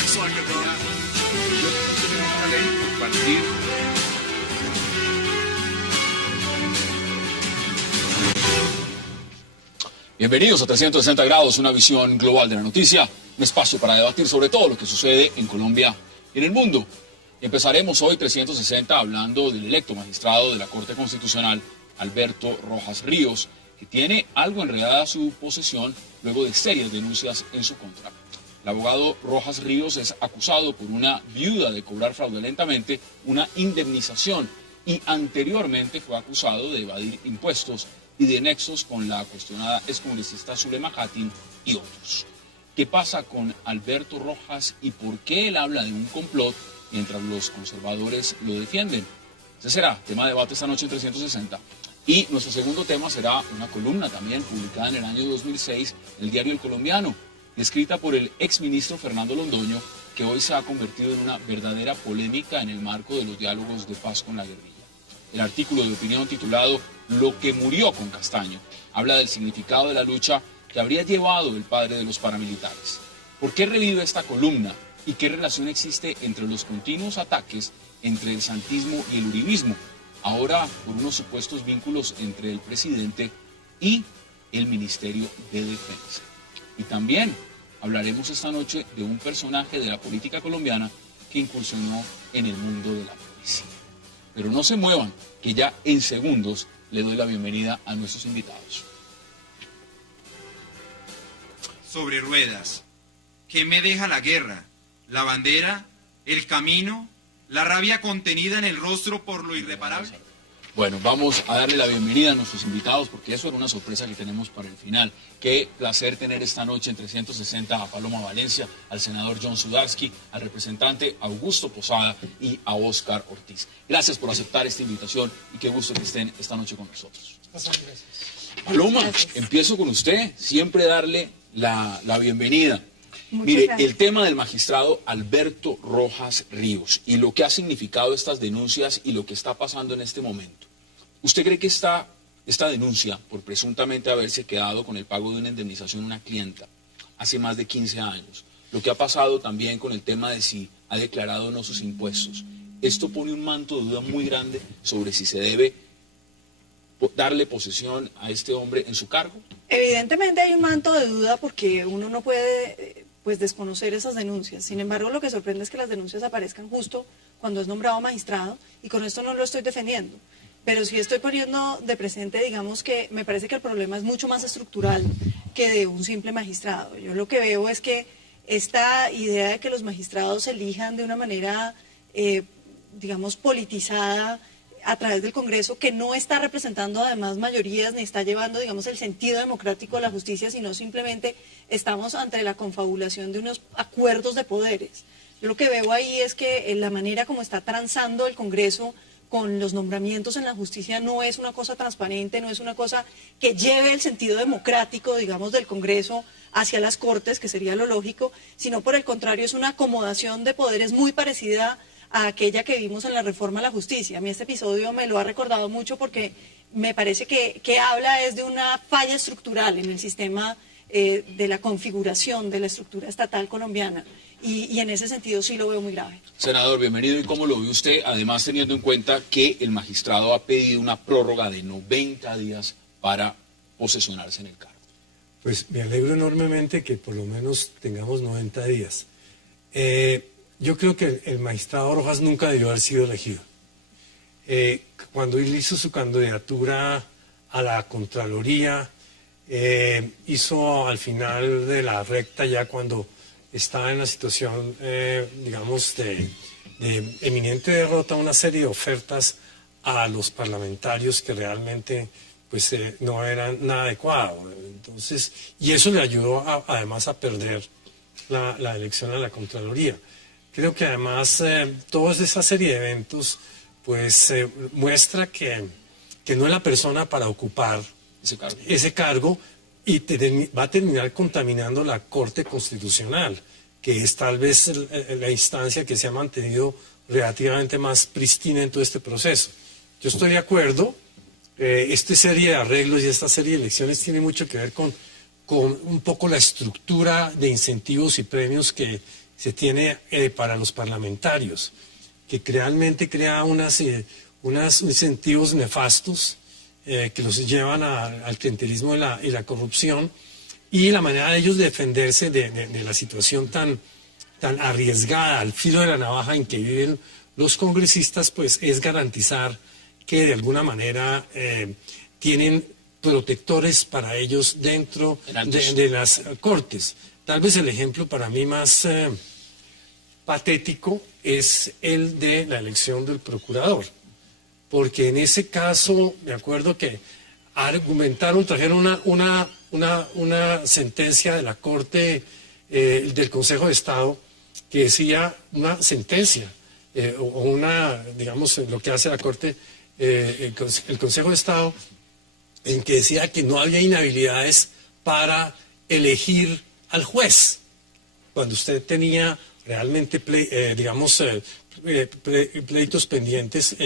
Jackson, que tenía una ley compartir. Bienvenidos a 360 grados, una visión global de la noticia, un espacio para debatir sobre todo lo que sucede en Colombia y en el mundo. Empezaremos hoy 360 hablando del electo magistrado de la Corte Constitucional, Alberto Rojas Ríos, que tiene algo enredada su posesión luego de serias denuncias en su contra. El abogado Rojas Ríos es acusado por una viuda de cobrar fraudulentamente una indemnización y anteriormente fue acusado de evadir impuestos y de nexos con la cuestionada excongresista Zulema Catin y otros. ¿Qué pasa con Alberto Rojas y por qué él habla de un complot mientras los conservadores lo defienden? Ese será tema de debate esta noche en 360. Y nuestro segundo tema será una columna también publicada en el año 2006 en el diario El Colombiano, escrita por el exministro Fernando Londoño, que hoy se ha convertido en una verdadera polémica en el marco de los diálogos de paz con la guerrilla. El artículo de opinión titulado "Lo que murió con Castaño" habla del significado de la lucha que habría llevado el padre de los paramilitares. ¿Por qué revive esta columna y qué relación existe entre los continuos ataques entre el santismo y el uribismo, ahora por unos supuestos vínculos entre el presidente y el Ministerio de Defensa? Y también hablaremos esta noche de un personaje de la política colombiana que incursionó en el mundo de la policía. Pero no se muevan, que ya en segundos le doy la bienvenida a nuestros invitados. Sobre ruedas. ¿Qué me deja la guerra? La bandera, el camino, la rabia contenida en el rostro por lo irreparable. Bueno, vamos a darle la bienvenida a nuestros invitados porque eso era una sorpresa que tenemos para el final. Qué placer tener esta noche en 360 a Paloma Valencia, al senador John Sudarsky, al representante Augusto Posada y a Óscar Ortiz. Gracias por aceptar esta invitación y qué gusto que estén esta noche con nosotros. Gracias. Paloma, Gracias. Empiezo con usted, siempre darle la bienvenida. Muchas Mire, gracias. el tema del magistrado Alberto Rojas Ríos y lo que ha significado estas denuncias y lo que está pasando en este momento. ¿Usted cree que esta denuncia por presuntamente haberse quedado con el pago de una indemnización a una clienta hace más de 15 años, lo que ha pasado también con el tema de si ha declarado o no sus impuestos, esto pone un manto de duda muy grande sobre si se debe darle posesión a este hombre en su cargo? Evidentemente hay un manto de duda porque uno no puede desconocer esas denuncias. Sin embargo, lo que sorprende es que las denuncias aparezcan justo cuando es nombrado magistrado, y con esto no lo estoy defendiendo. Pero sí estoy poniendo de presente, digamos, que me parece que el problema es mucho más estructural que de un simple magistrado. Yo lo que veo es que esta idea de que los magistrados se elijan de una manera, digamos, politizada a través del Congreso, que no está representando además mayorías ni está llevando, digamos, el sentido democrático de la justicia, sino simplemente estamos ante la confabulación de unos acuerdos de poderes. Yo lo que veo ahí es que la manera como está transando el Congreso con los nombramientos en la justicia no es una cosa transparente, no es una cosa que lleve el sentido democrático, digamos, del Congreso hacia las Cortes, que sería lo lógico, sino por el contrario es una acomodación de poderes muy parecida a aquella que vimos en la reforma a la justicia. A mí este episodio me lo ha recordado mucho porque me parece que habla es de una falla estructural en el sistema de la configuración de la estructura estatal colombiana. Y en ese sentido sí lo veo muy grave. Senador, bienvenido. ¿Y cómo lo ve usted? Además, teniendo en cuenta que el magistrado ha pedido una prórroga de 90 días para posesionarse en el cargo. Pues me alegro enormemente que por lo menos tengamos 90 días. Yo creo que el magistrado Rojas nunca debió haber sido elegido. Cuando él hizo su candidatura a la Contraloría, hizo al final de la recta, ya cuando estaba en la situación, digamos, de eminente derrota, una serie de ofertas a los parlamentarios que realmente pues, no eran nada adecuado. Entonces, y eso le ayudó además a perder la elección a la Contraloría. Creo que además toda esa serie de eventos pues muestra que no es la persona para ocupar ese cargo y va a terminar contaminando la Corte Constitucional, que es tal vez la instancia que se ha mantenido relativamente más pristina en todo este proceso. Yo estoy de acuerdo, esta serie de arreglos y esta serie de elecciones tiene mucho que ver con un poco la estructura de incentivos y premios que se tiene para los parlamentarios, que realmente crea unos incentivos nefastos que los llevan al clientelismo y la corrupción, y la manera de ellos defenderse de la situación tan arriesgada, al filo de la navaja en que viven los congresistas, pues es garantizar que de alguna manera tienen protectores para ellos dentro de las cortes. Tal vez el ejemplo para mí más patético es el de la elección del procurador, porque en ese caso me acuerdo que argumentaron, trajeron una sentencia de la Corte del Consejo de Estado que decía una sentencia o digamos, lo que hace la Corte, el Consejo de Estado, en que decía que no había inhabilidades para elegir al juez, cuando usted tenía realmente, pleitos pendientes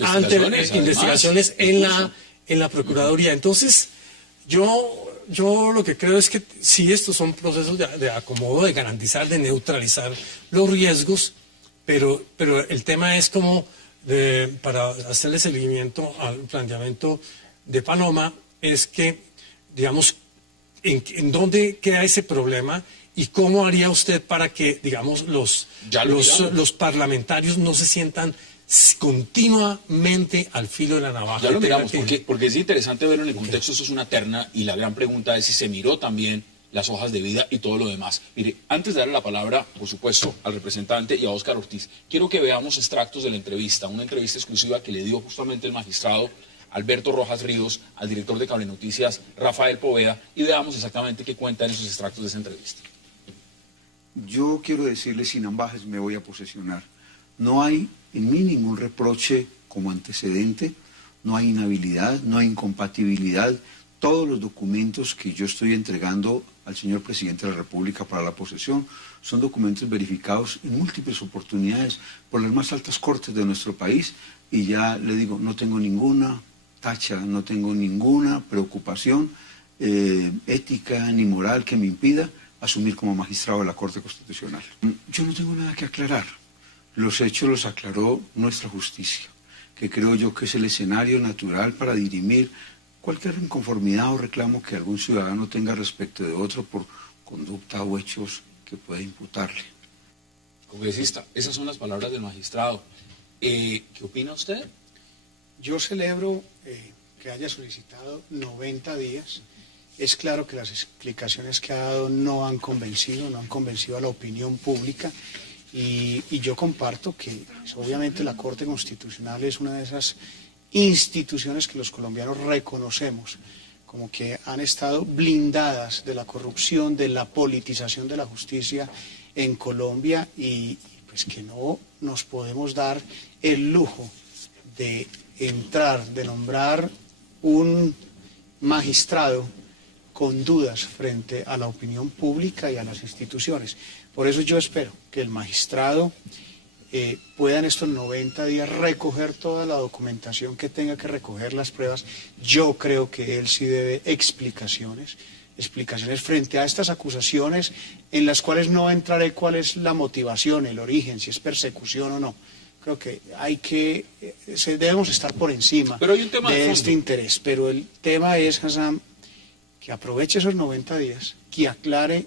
ante investigaciones en la Procuraduría. Entonces, yo lo que creo es que sí, estos son procesos de acomodo, de garantizar, de neutralizar los riesgos, pero el tema es como, para hacerle seguimiento al planteamiento de Paloma, es que, digamos, en dónde queda ese problema y cómo haría usted para que, digamos, los parlamentarios no se sientan continuamente al filo de la navaja. Ya lo miramos, porque es interesante verlo en el contexto. Eso es una terna, y la gran pregunta es si se miró también las hojas de vida y todo lo demás. Mire, antes de darle la palabra, por supuesto, al representante y a Óscar Ortiz, quiero que veamos extractos de la entrevista, una entrevista exclusiva que le dio justamente el magistrado Alberto Rojas Ríos al director de Cable Noticias, Rafael Poveda, y veamos exactamente qué cuentan esos extractos de esa entrevista. Yo quiero decirle sin ambajes, me voy a posesionar. No hay en mí ningún reproche como antecedente, no hay inhabilidad, no hay incompatibilidad. Todos los documentos que yo estoy entregando al señor presidente de la República para la posesión son documentos verificados en múltiples oportunidades por las más altas cortes de nuestro país, y ya le digo, no tengo ninguna tacha, no tengo ninguna preocupación ética ni moral que me impida asumir como magistrado de la Corte Constitucional. Yo no tengo nada que aclarar. Los hechos los aclaró nuestra justicia, que creo yo que es el escenario natural para dirimir cualquier inconformidad o reclamo que algún ciudadano tenga respecto de otro por conducta o hechos que pueda imputarle. Congresista, esas son las palabras del magistrado. ¿Qué opina usted? Yo celebro que haya solicitado 90 días. Es claro que las explicaciones que ha dado no han convencido a la opinión pública, y yo comparto que pues, obviamente la Corte Constitucional es una de esas instituciones que los colombianos reconocemos como que han estado blindadas de la corrupción, de la politización de la justicia en Colombia, y pues que no nos podemos dar el lujo de nombrar un magistrado con dudas frente a la opinión pública y a las instituciones. Por eso yo espero que el magistrado pueda en estos 90 días recoger toda la documentación que tenga que recoger, las pruebas. Yo creo que él sí debe explicaciones frente a estas acusaciones, en las cuales no entraré cuál es la motivación, el origen, si es persecución o no. Creo que debemos estar por encima de este interés. Pero el tema es, Hassan, que aproveche esos 90 días, que aclare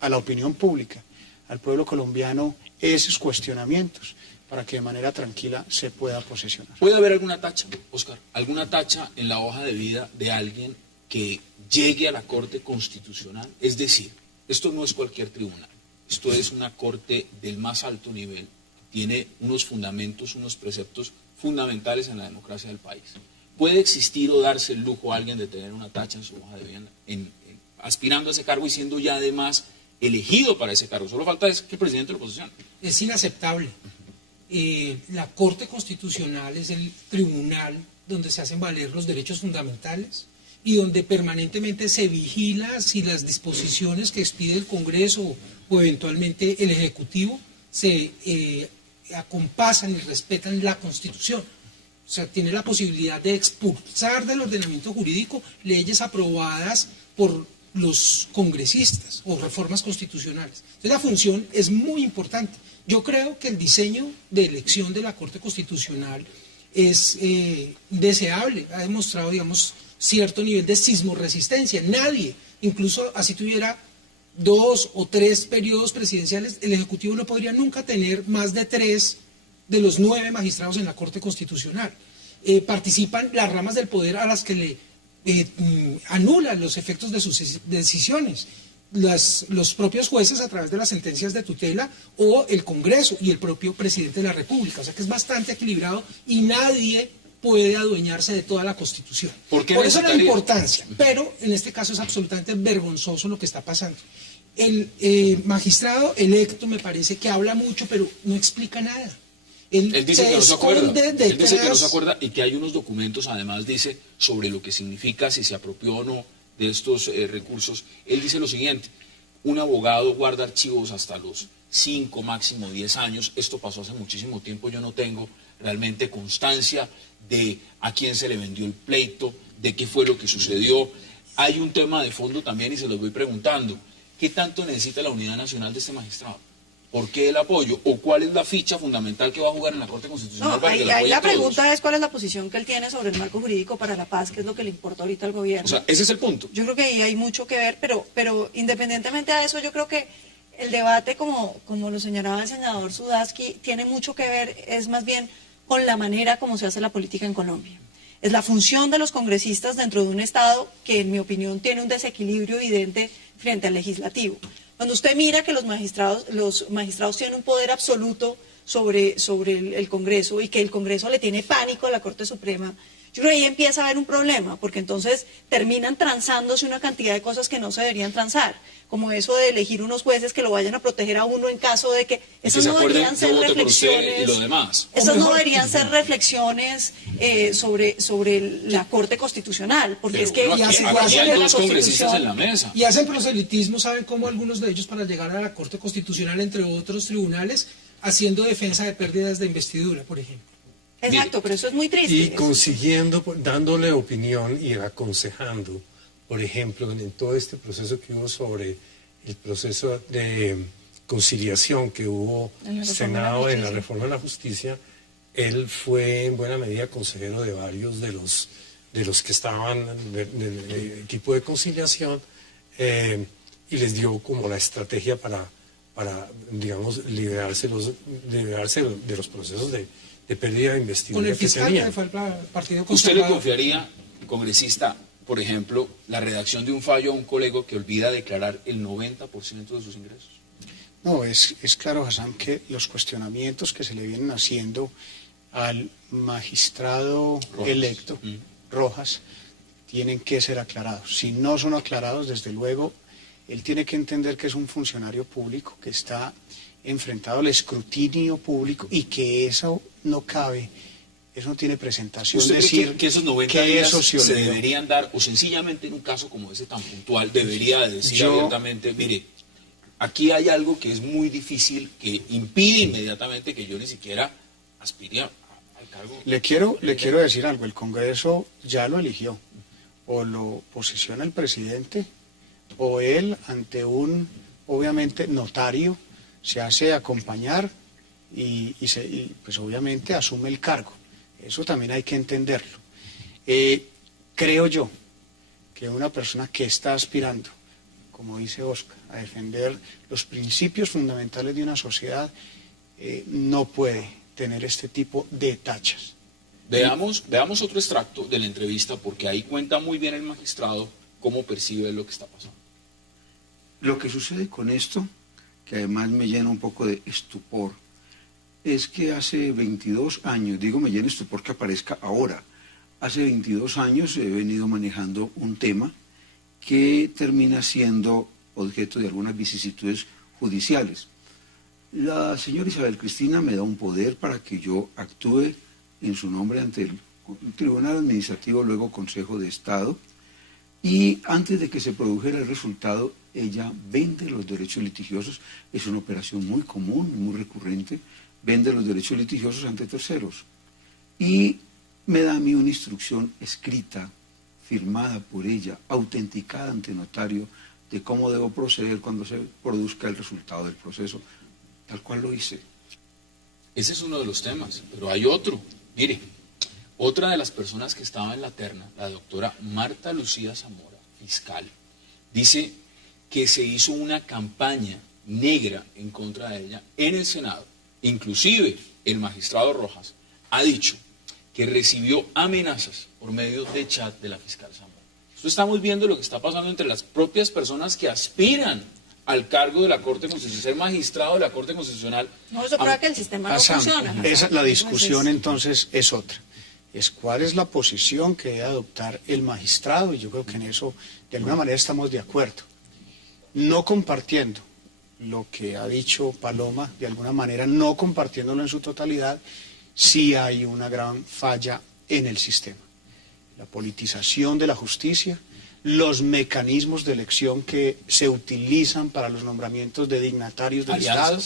a la opinión pública, al pueblo colombiano, esos cuestionamientos, para que de manera tranquila se pueda posesionar. ¿Puede haber alguna tacha, Óscar, alguna tacha en la hoja de vida de alguien que llegue a la Corte Constitucional? Es decir, esto no es cualquier tribunal, esto es una corte del más alto nivel, tiene unos fundamentos, unos preceptos fundamentales en la democracia del país. ¿Puede existir o darse el lujo a alguien de tener una tacha en su hoja de vida, aspirando a ese cargo y siendo ya además elegido para ese cargo? Solo falta es que el presidente lo posesione. Es inaceptable. La Corte Constitucional es el tribunal donde se hacen valer los derechos fundamentales y donde permanentemente se vigila si las disposiciones que expide el Congreso o eventualmente el Ejecutivo se acompasan y respetan la Constitución. O sea, tiene la posibilidad de expulsar del ordenamiento jurídico leyes aprobadas por los congresistas o reformas constitucionales. Entonces la función es muy importante. Yo creo que el diseño de elección de la Corte Constitucional es deseable, ha demostrado, digamos, cierto nivel de sismorresistencia. Nadie, incluso así tuviera 2 o 3 periodos presidenciales, el Ejecutivo no podría nunca tener más de 3 de los 9 magistrados en la Corte Constitucional. Participan las ramas del poder a las que le anulan los efectos de sus decisiones. Los propios jueces a través de las sentencias de tutela o el Congreso y el propio presidente de la República. O sea que es bastante equilibrado y nadie puede adueñarse de toda la Constitución. Por eso la importancia, pero en este caso es absolutamente vergonzoso lo que está pasando. El magistrado electo me parece que habla mucho, pero no explica nada. Él dice que no se acuerda. Él dice que no se detrás. acuerda y que hay unos documentos, además dice, sobre lo que significa si se apropió o no de estos recursos. Él dice lo siguiente: un abogado guarda archivos hasta los 5, máximo 10 años. Esto pasó hace muchísimo tiempo, yo no tengo realmente constancia de a quién se le vendió el pleito, de qué fue lo que sucedió. Hay un tema de fondo también y se los voy preguntando. ¿Qué tanto necesita la unidad nacional de este magistrado? ¿Por qué el apoyo? ¿O cuál es la ficha fundamental que va a jugar en la Corte Constitucional? No, para que ahí la apoyen todos? pregunta es cuál es la posición que él tiene sobre el marco jurídico para la paz, que es lo que le importa ahorita al gobierno. O sea, ese es el punto. Yo creo que ahí hay mucho que ver, pero independientemente de eso, yo creo que el debate, como lo señalaba el senador Sudaski, tiene mucho que ver, es más bien con la manera como se hace la política en Colombia. Es la función de los congresistas dentro de un Estado que, en mi opinión, tiene un desequilibrio evidente frente al legislativo. Cuando usted mira que los magistrados tienen un poder absoluto sobre el Congreso y que el Congreso le tiene pánico a la Corte Suprema, yo creo que ahí empieza a haber un problema, porque entonces terminan transándose una cantidad de cosas que no se deberían transar, como eso de elegir unos jueces que lo vayan a proteger a uno en caso de que... Esas no deberían ser reflexiones, y lo demás. esas no deberían ser reflexiones sobre la Corte Constitucional, porque Pero es que bueno, aquí hay dos congresistas en la mesa. Y hacen proselitismo, ¿saben cómo algunos de ellos para llegar a la Corte Constitucional, entre otros tribunales, haciendo defensa de pérdidas de investidura, por ejemplo? Exacto, pero eso es muy triste. Y consiguiendo, dándole opinión y aconsejando, por ejemplo, en todo este proceso que hubo sobre el proceso de conciliación que hubo en el Senado en la reforma de la justicia, él fue en buena medida consejero de varios de los que estaban del equipo de conciliación y les dio como la estrategia para digamos, liberarse de los procesos de pérdida de investidura. Con el fiscal que que fue el Partido ¿Usted le Conservador. confiaría, congresista, por ejemplo, la redacción de un fallo a un colega que olvida declarar el 90% de sus ingresos? No, es claro, Hassan, que los cuestionamientos que se le vienen haciendo al magistrado electo, Rojas, tienen que ser aclarados. Si no son aclarados, desde luego, él tiene que entender que es un funcionario público que está enfrentado al escrutinio público y que eso no cabe, eso no tiene presentación. ¿Usted decir cree que esos 90 que días eso se olvidó? deberían dar, o sencillamente en un caso como ese tan puntual, debería decir abiertamente, mire, aquí hay algo que es muy difícil, que impide inmediatamente que yo ni siquiera aspire al cargo? Le quiero decir algo, el Congreso ya lo eligió, o lo posiciona el presidente, o él ante un, obviamente, notario, se hace acompañar y pues obviamente asume el cargo. Eso también hay que entenderlo. Creo yo que una persona que está aspirando, como dice Oscar, a defender los principios fundamentales de una sociedad, no puede tener este tipo de tachas. Veamos otro extracto de la entrevista, porque ahí cuenta muy bien el magistrado cómo percibe lo que está pasando. Lo que sucede con esto, que además me llena un poco de estupor, es que hace 22 años, digo me llena de estupor que aparezca ahora, hace 22 años he venido manejando un tema que termina siendo objeto de algunas vicisitudes judiciales. La señora Isabel Cristina me da un poder para que yo actúe en su nombre ante el Tribunal Administrativo, luego Consejo de Estado, y antes de que se produjera el resultado, ella vende los derechos litigiosos. Es una operación muy común, muy recurrente, vende los derechos litigiosos ante terceros. Y me da a mí una instrucción escrita, firmada por ella, autenticada ante notario, de cómo debo proceder cuando se produzca el resultado del proceso, tal cual lo hice. Ese es uno de los temas, pero hay otro. Mire, otra de las personas que estaba en la terna, la doctora Marta Lucía Zamora, fiscal, dice que se hizo una campaña negra en contra de ella en el Senado. Inclusive el magistrado Rojas ha dicho que recibió amenazas por medio de chat de la fiscal Zamora. Esto estamos viendo lo que está pasando entre las propias personas que aspiran al cargo de la Corte Constitucional, ser magistrado de la Corte Constitucional. No, eso prueba que el sistema no funciona. La discusión entonces es otra. Es cuál es la posición que debe adoptar el magistrado, y yo creo que en eso de alguna manera estamos de acuerdo. No compartiendo lo que ha dicho Paloma, de alguna manera no compartiéndolo en su totalidad, sí hay una gran falla en el sistema. La politización de la justicia, los mecanismos de elección que se utilizan para los nombramientos de dignatarios del Estado.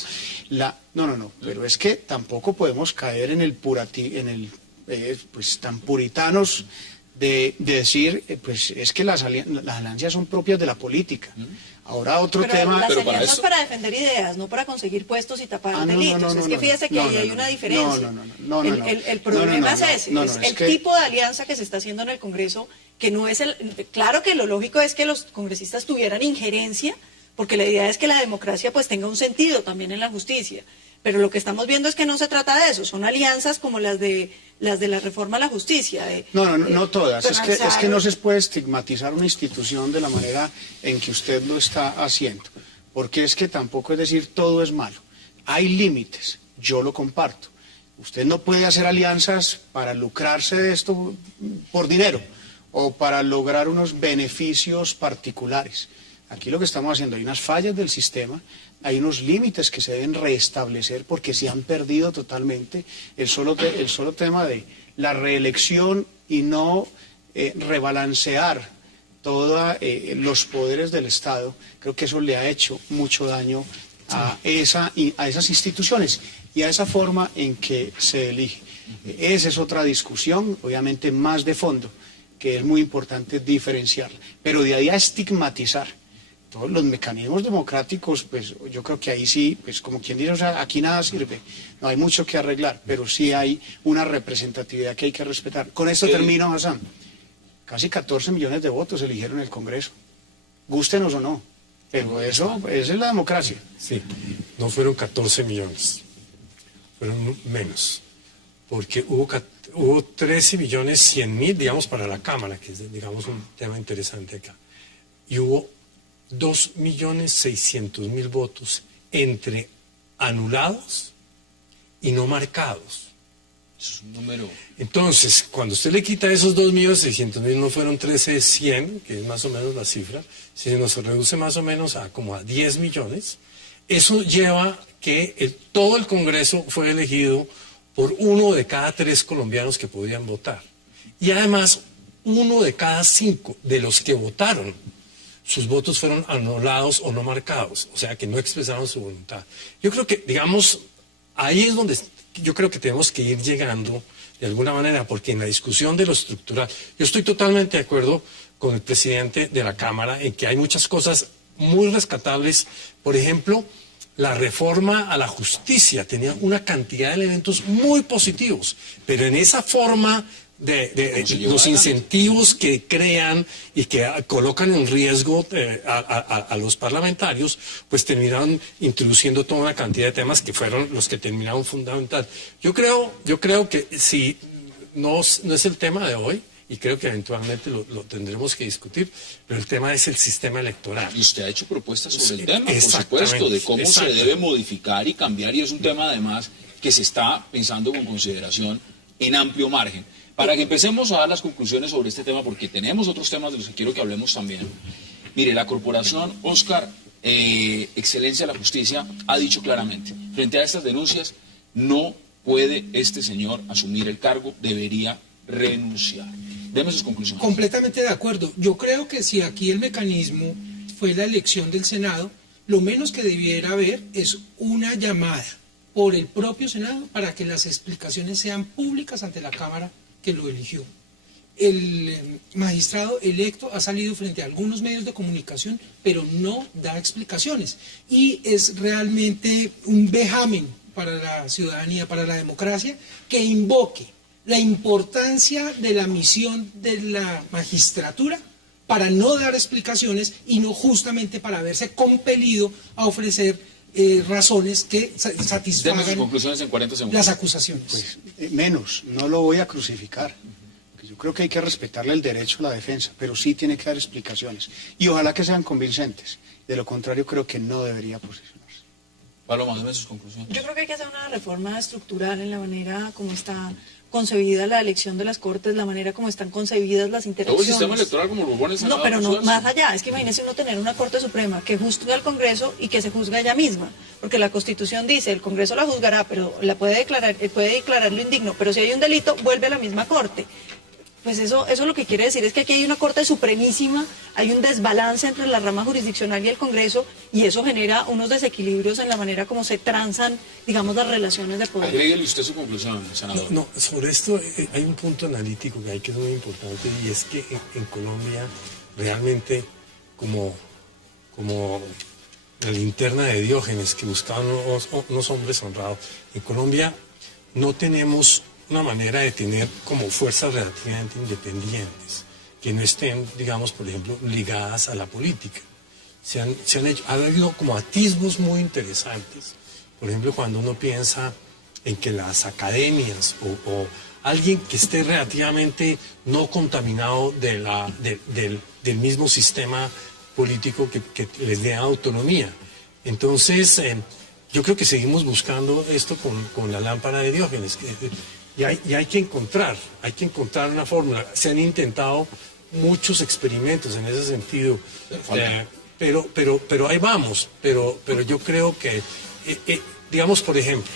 No, pero es que tampoco podemos caer en el pues tan puritanos de decir, pues es que las alianzas son propias de la política. Ahora otro tema... Las alianzas para defender ideas, no para conseguir puestos y tapar delitos. Es que fíjese que ahí hay una diferencia. El problema es ese, es el tipo de alianza que se está haciendo en el Congreso, que no es el... Claro que lo lógico es que los congresistas tuvieran injerencia, porque la idea es que la democracia pues tenga un sentido también en la justicia. Pero lo que estamos viendo es que no se trata de eso, son alianzas como las de la reforma a la justicia. No todas, es que no se puede estigmatizar una institución de la manera en que usted lo está haciendo, porque es que tampoco es decir todo es malo, hay límites, yo lo comparto. Usted no puede hacer alianzas para lucrarse de esto por dinero o para lograr unos beneficios particulares. Aquí lo que estamos haciendo, hay unas fallas del sistema, hay unos límites que se deben restablecer porque se han perdido totalmente. El solo tema de la reelección y no rebalancear todos los poderes del Estado, creo que eso le ha hecho mucho daño a esas instituciones y a esa forma en que se elige. Esa es otra discusión, obviamente más de fondo, que es muy importante diferenciarla, pero de ahí a estigmatizar todos los mecanismos democráticos, pues yo creo que ahí sí, pues como quien dice, o sea, aquí nada sirve, no hay mucho que arreglar, pero sí hay una representatividad que hay que respetar. Con esto termino, Hassan. Casi 14 millones de votos eligieron el Congreso, gústenos o no, pero esa es la democracia. Sí, no fueron 14 millones, fueron menos, porque hubo 13 millones 100 mil, digamos, para la Cámara, que es, digamos, un tema interesante acá, y hubo 2.600.000 votos entre anulados y no marcados. Es un número. Entonces, cuando usted le quita esos 2.600.000, no fueron 13.100, que es más o menos la cifra, sino se reduce más o menos a como a 10 millones, eso lleva que todo el Congreso fue elegido por 1 de cada 3 colombianos que podían votar. Y además, 1 de cada 5 de los que votaron, sus votos fueron anulados o no marcados, o sea que no expresaron su voluntad. Yo creo que, digamos, ahí es donde yo creo que tenemos que ir llegando de alguna manera, porque en la discusión de lo estructural, yo estoy totalmente de acuerdo con el presidente de la Cámara en que hay muchas cosas muy rescatables. Por ejemplo, la reforma a la justicia tenía una cantidad de elementos muy positivos, pero en esa forma de los incentivos que crean y que colocan en riesgo a los parlamentarios, pues terminaron introduciendo toda una cantidad de temas que fueron los que terminaron fundamental. Yo creo que si no es el tema de hoy, y creo que eventualmente lo tendremos que discutir, pero el tema es el sistema electoral. Y usted ha hecho propuestas sobre el tema, por supuesto, de cómo se debe modificar y cambiar, y es un tema además que se está pensando con consideración en amplio margen. Para que empecemos a dar las conclusiones sobre este tema, porque tenemos otros temas de los que quiero que hablemos también. Mire, la corporación Oscar Excelencia de la Justicia ha dicho claramente, frente a estas denuncias, no puede este señor asumir el cargo, debería renunciar. Deme sus conclusiones. Completamente de acuerdo. Yo creo que si aquí el mecanismo fue la elección del Senado, lo menos que debiera haber es una llamada por el propio Senado para que las explicaciones sean públicas ante la Cámara que lo eligió. el magistrado electo ha salido frente a algunos medios de comunicación, pero no da explicaciones. Y es realmente un vejamen para la ciudadanía, para la democracia, que invoque la importancia de la misión de la magistratura para no dar explicaciones y no justamente para verse compelido a ofrecer razones que satisfagan Deme sus conclusiones en 40 segundos. las acusaciones. Pues menos, no lo voy a crucificar. Yo creo que hay que respetarle el derecho a la defensa, pero sí tiene que dar explicaciones. Y ojalá que sean convincentes. De lo contrario, creo que no debería posicionarse. Paloma, deme sus conclusiones. Yo creo que hay que hacer una reforma estructural en la manera como está concebida la elección de las Cortes, la manera como están concebidas las Todo el interacciones. sistema electoral como lo pone el Senado. No, pero no, Suárez. más allá, es que imagínese uno tener una Corte Suprema que juzgue al Congreso y que se juzga ella misma, porque la Constitución dice, el Congreso la juzgará, pero la puede declararlo indigno, pero si hay un delito, vuelve a la misma Corte. Pues eso lo que quiere decir es que aquí hay una Corte Supremísima, hay un desbalance entre la rama jurisdiccional y el Congreso, y eso genera unos desequilibrios en la manera como se transan, digamos, las relaciones de poder. Agréguele usted su conclusión, senador. No, sobre esto hay un punto analítico que hay que es muy importante, y es que en Colombia realmente como la linterna de Diógenes que buscaban unos hombres honrados, en Colombia no tenemos una manera de tener como fuerzas relativamente independientes, que no estén, digamos, por ejemplo, ligadas a la política. Ha habido como atisbos muy interesantes, por ejemplo, cuando uno piensa en que las academias o alguien que esté relativamente no contaminado del mismo sistema político que les dé autonomía. Entonces, yo creo que seguimos buscando esto con la lámpara de Diógenes, y hay que encontrar una fórmula. Se han intentado muchos experimentos en ese sentido, pero ahí vamos. Pero yo creo que, digamos, por ejemplo,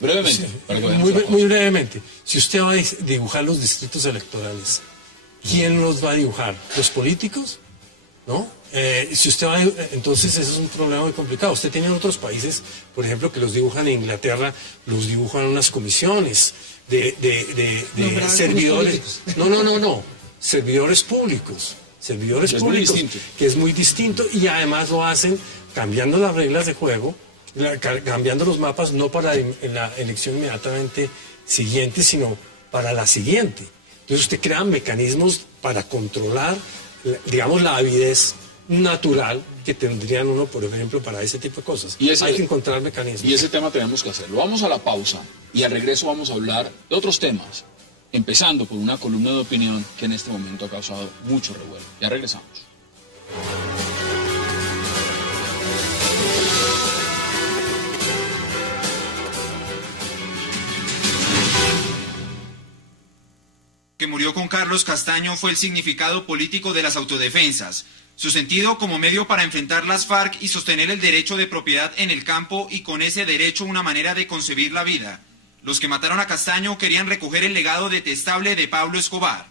Brevemente. para que veamos muy, la cosa. muy brevemente, si usted va a dibujar los distritos electorales, ¿quién los va a dibujar? ¿Los políticos? ¿No? Si usted va, entonces eso es un problema muy complicado. Usted tiene otros países, por ejemplo, que los dibujan en Inglaterra, los dibujan unas comisiones de servidores. No. Servidores públicos. Servidores Es muy públicos, distinto. que es muy distinto, y además lo hacen cambiando las reglas de juego, cambiando los mapas, no para en la elección inmediatamente siguiente, sino para la siguiente. Entonces usted crea mecanismos para controlar, digamos, la avidez natural que tendrían uno, por ejemplo, para ese tipo de cosas. Hay que encontrar mecanismos. Y ese tema tenemos que hacerlo. Vamos a la pausa y al regreso vamos a hablar de otros temas, empezando por una columna de opinión que en este momento ha causado mucho revuelo. Ya regresamos. Que murió con Carlos Castaño fue el significado político de las autodefensas, su sentido como medio para enfrentar las FARC y sostener el derecho de propiedad en el campo, y con ese derecho una manera de concebir la vida. Los que mataron a Castaño querían recoger el legado detestable de Pablo Escobar,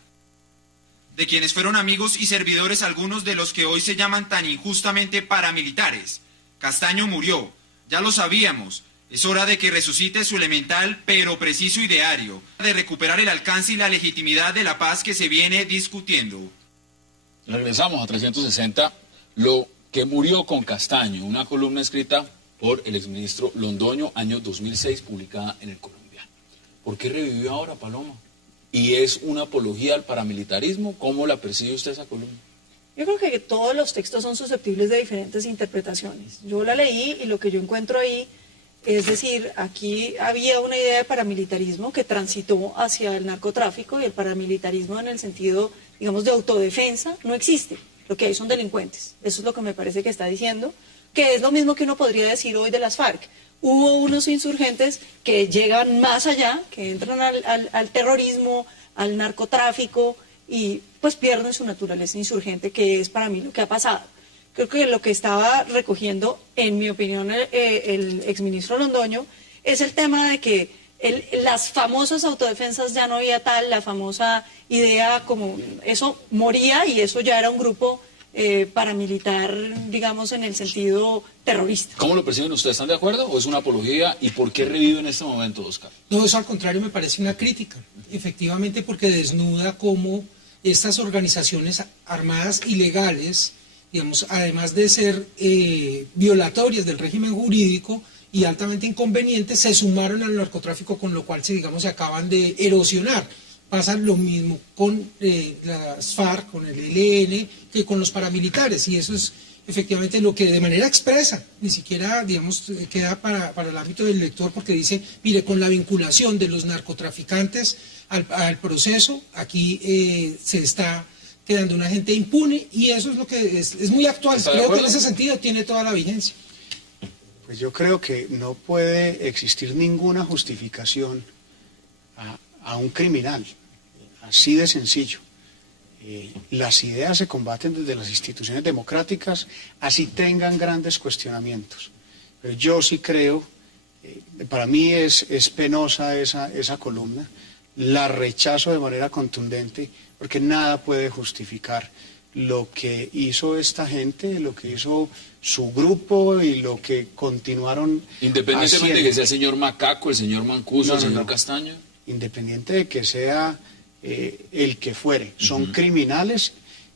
de quienes fueron amigos y servidores algunos de los que hoy se llaman tan injustamente paramilitares. Castaño murió, ya lo sabíamos. Es hora de que resucite su elemental pero preciso ideario, de recuperar el alcance y la legitimidad de la paz que se viene discutiendo. Regresamos a 360, lo que murió con Castaño, una columna escrita por el exministro Londoño, año 2006, publicada en El Colombiano. ¿Por qué revivió ahora, Paloma? ¿Y es una apología al paramilitarismo? ¿Cómo la percibe usted esa columna? Yo creo que todos los textos son susceptibles de diferentes interpretaciones. Yo la leí y lo que yo encuentro ahí, es decir, aquí había una idea de paramilitarismo que transitó hacia el narcotráfico, y el paramilitarismo en el sentido, digamos, de autodefensa no existe. Lo que hay son delincuentes. Eso es lo que me parece que está diciendo, que es lo mismo que uno podría decir hoy de las FARC. Hubo unos insurgentes que llegan más allá, que entran al terrorismo, al narcotráfico, y pues pierden su naturaleza insurgente, que es para mí lo que ha pasado. Creo que lo que estaba recogiendo, en mi opinión, el exministro Londoño, es el tema de que las famosas autodefensas ya no había tal, la famosa idea como eso moría, y eso ya era un grupo paramilitar, digamos, en el sentido terrorista. ¿Cómo lo perciben ustedes? ¿Están de acuerdo o es una apología? ¿Y por qué revive en este momento, Oscar? No, eso al contrario me parece una crítica. efectivamente porque desnuda cómo estas organizaciones armadas ilegales, digamos, además de ser violatorias del régimen jurídico y altamente inconvenientes, se sumaron al narcotráfico, con lo cual se acaban de erosionar. Pasa lo mismo con las FARC, con el ELN, que con los paramilitares, y eso es efectivamente lo que de manera expresa, ni siquiera, digamos, queda para el ámbito del lector, porque dice, mire, con la vinculación de los narcotraficantes al proceso, aquí se está quedando una gente impune, y eso es lo que es muy actual. Creo que en ese sentido tiene toda la vigencia. Pues yo creo que no puede existir ninguna justificación a un criminal, así de sencillo. Las ideas se combaten desde las instituciones democráticas, así tengan grandes cuestionamientos. Pero yo sí creo, para mí es penosa esa columna, la rechazo de manera contundente, porque nada puede justificar lo que hizo esta gente, lo que hizo su grupo y lo que continuaron independientemente haciendo. de que sea el señor Macaco, el señor Mancuso, el señor Castaño. Independiente de que sea el que fuere, son criminales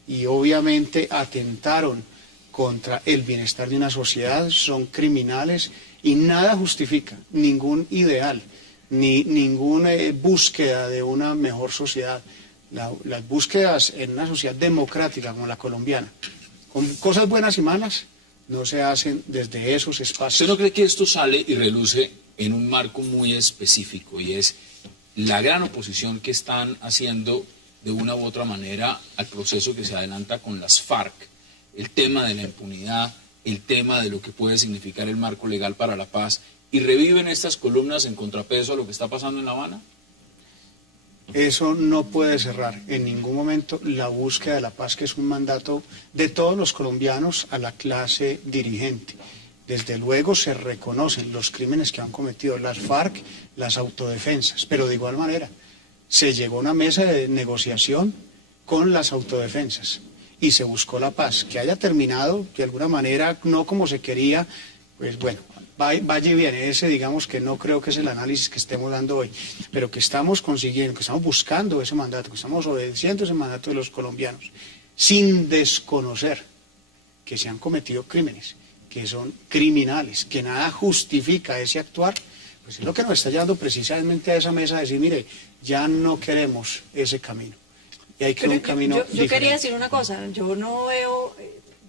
y obviamente atentaron contra el bienestar de una sociedad, son criminales y nada justifica ningún ideal, ni ninguna búsqueda de una mejor sociedad. Las búsquedas en una sociedad democrática como la colombiana, con cosas buenas y malas, no se hacen desde esos espacios. ¿Usted no cree que esto sale y reluce en un marco muy específico, y es la gran oposición que están haciendo de una u otra manera al proceso que se adelanta con las FARC? El tema de la impunidad, el tema de lo que puede significar el marco legal para la paz, y reviven estas columnas en contrapeso a lo que está pasando en La Habana. Eso no puede cerrar en ningún momento la búsqueda de la paz, que es un mandato de todos los colombianos a la clase dirigente. Desde luego se reconocen los crímenes que han cometido las FARC, las autodefensas, pero de igual manera se llegó a una mesa de negociación con las autodefensas y se buscó la paz. Que haya terminado de alguna manera no como se quería, pues bueno, vaya y viene. Ese, digamos, que no creo que es el análisis que estemos dando hoy, pero que estamos consiguiendo, que estamos buscando ese mandato, que estamos obedeciendo ese mandato de los colombianos, sin desconocer que se han cometido crímenes, que son criminales, que nada justifica ese actuar, pues es lo que nos está llevando precisamente a esa mesa, a decir, mire, ya no queremos ese camino, y hay que un camino yo diferente. quería decir una cosa, yo no veo,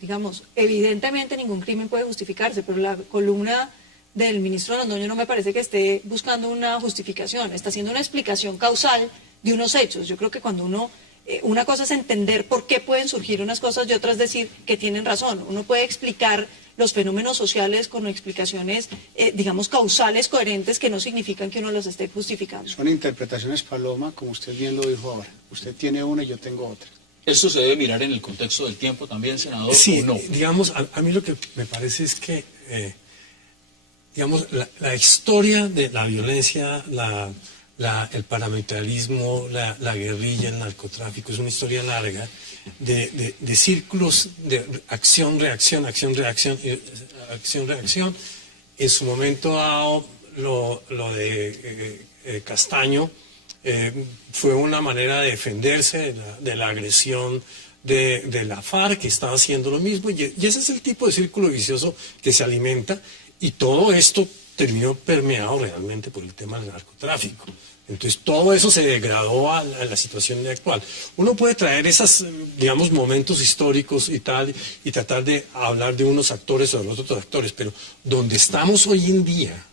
digamos, evidentemente ningún crimen puede justificarse, pero la columna del ministro Londoño no me parece que esté buscando una justificación, está haciendo una explicación causal de unos hechos. Yo creo que cuando una cosa es entender por qué pueden surgir unas cosas y otras decir que tienen razón. Uno puede explicar los fenómenos sociales con explicaciones, digamos, causales, coherentes, que no significan que uno los esté justificando. Son interpretaciones, Paloma, como usted bien lo dijo ahora. Usted tiene una y yo tengo otra. ¿Esto se debe mirar en el contexto del tiempo también, senador, sí, o no? Digamos, a mí lo que me parece es que, digamos, la historia de la violencia, el paramilitarismo, la guerrilla, el narcotráfico, es una historia larga de círculos de acción, reacción, acción, reacción, acción, reacción. En su momento dado, lo de Castaño fue una manera de defenderse de la agresión de la FARC, que estaba haciendo lo mismo, y ese es el tipo de círculo vicioso que se alimenta, y todo esto terminó permeado realmente por el tema del narcotráfico. Entonces todo eso se degradó a la situación actual. Uno puede traer esos, digamos, momentos históricos y tal, y tratar de hablar de unos actores o de los otros actores, pero donde estamos hoy en día